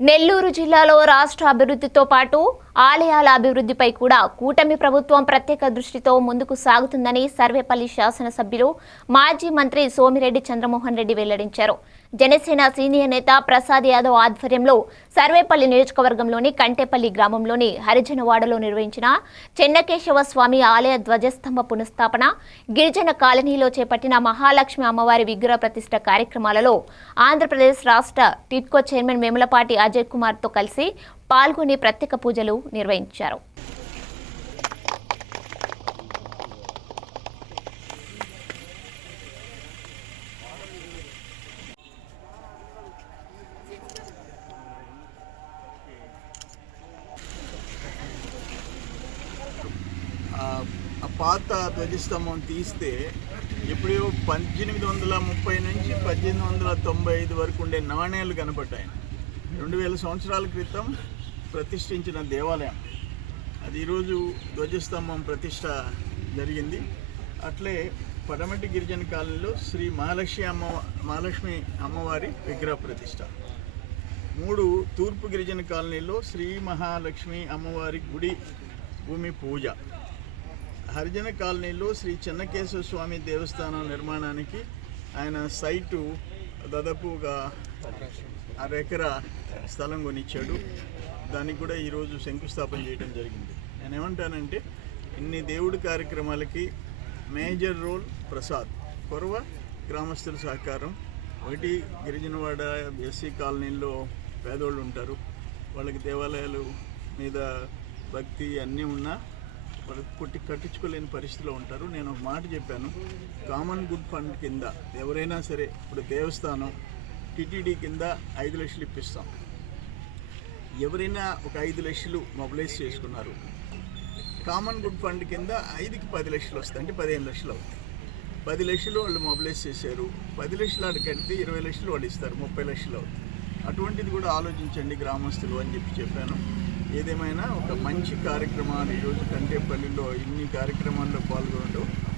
నెల్లూరు జిల్లాలో రాష్ట్ర అభివృద్ధితో పాటు ఆలయాల అభివృద్ధిపై కూడా కూటమి ప్రభుత్వం ప్రత్యేక దృష్టితో ముందుకు సాగుతుందని సర్వేపల్లి శాసనసభ్యులు మాజీ మంత్రి సోమిరెడ్డి చంద్రమోహన్ రెడ్డి వెల్లడించారు. జనసేన సీనియర్ నేత ప్రసాద్ యాదవ్ ఆధ్వర్యంలో సర్వేపల్లి నియోజకవర్గంలోని కంటేపల్లి గ్రామంలోని హరిజనవాడలో నిర్వహించిన చెన్నకేశవ స్వామి ఆలయ ధ్వజస్తంభ పునఃస్థాపన గిరిజన కాలనీలో చేపట్టిన మహాలక్ష్మి అమ్మవారి విగ్రహ ప్రతిష్ట కార్యక్రమాలలో ఆంధ్రప్రదేశ్ రాష్ట్ర టిట్కో చైర్మన్ వేములపాటి అజయ్ కుమార్తో కలిసి పాల్గొని ప్రత్యేక పూజలు నిర్వహించారు. పాత ధ్వజస్తంభం తీస్తే ఎప్పుడో పద్దెనిమిది వందల ముప్పై నుంచి పద్దెనిమిది వందల తొంభై ఐదు వరకు ఉండే నాణేలు కనపడ్డాయి. రెండు వేల సంవత్సరాల క్రితం ప్రతిష్ఠించిన దేవాలయం. అది ఈరోజు ధ్వజస్తంభం ప్రతిష్ట జరిగింది. అట్లే పడమటి గిరిజన కాలనీలో శ్రీ మహాలక్ష్మి అమ్మ మహాలక్ష్మి అమ్మవారి విగ్రహ ప్రతిష్ట మూడు తూర్పు గిరిజన కాలనీలో శ్రీ మహాలక్ష్మి అమ్మవారి గుడి భూమి పూజ. హరిజన కాలనీలో శ్రీ చెన్నకేశ్వర స్వామి దేవస్థానం నిర్మాణానికి ఆయన సైటు దాదాపు ఒక అరెకరా స్థలం కొనిచ్చాడు. దానికి కూడా ఈరోజు శంకుస్థాపన చేయడం జరిగింది. నేను ఏమంటానంటే ఇన్ని దేవుడి కార్యక్రమాలకి మేజర్ రోల్ ప్రసాద్ కొరవ గ్రామస్తుల సహకారం. ఒకటి గిరిజనవాడ ఎస్సీ కాలనీలో పేదోళ్ళు ఉంటారు. వాళ్ళకి దేవాలయాలు మీద భక్తి అన్నీ ఉన్నా వాళ్ళకి పుట్టి కట్టించుకోలేని పరిస్థితిలో ఉంటారు. నేను ఒక మాట చెప్పాను. కామన్ గుడ్ ఫండ్ కింద ఎవరైనా సరే ఇప్పుడు దేవస్థానం టీటీడీ కింద ఐదు లక్షలు ఇప్పిస్తాం. ఎవరైనా ఒక ఐదు లక్షలు మొబిలైజ్ చేసుకున్నారు. కామన్ గుడ్ ఫండ్ కింద ఐదుకి పది లక్షలు వస్తాయి. అంటే పదిహేను లక్షలు అవుతాయి. పది లక్షలు వాళ్ళు మొబిలైజ్ చేశారు. పది లక్షలు ఆడ కడితే ఇరవై లక్షలు వాళ్ళు ఇస్తారు. ముప్పై లక్షలు అవుతాయి. అటువంటిది కూడా ఆలోచించండి గ్రామస్తులు అని చెప్పి చెప్పాను. ఏదేమైనా ఒక మంచి కార్యక్రమాలు ఈరోజు కంటేపల్లిలో ఇన్ని కార్యక్రమాల్లో పాల్గొనడం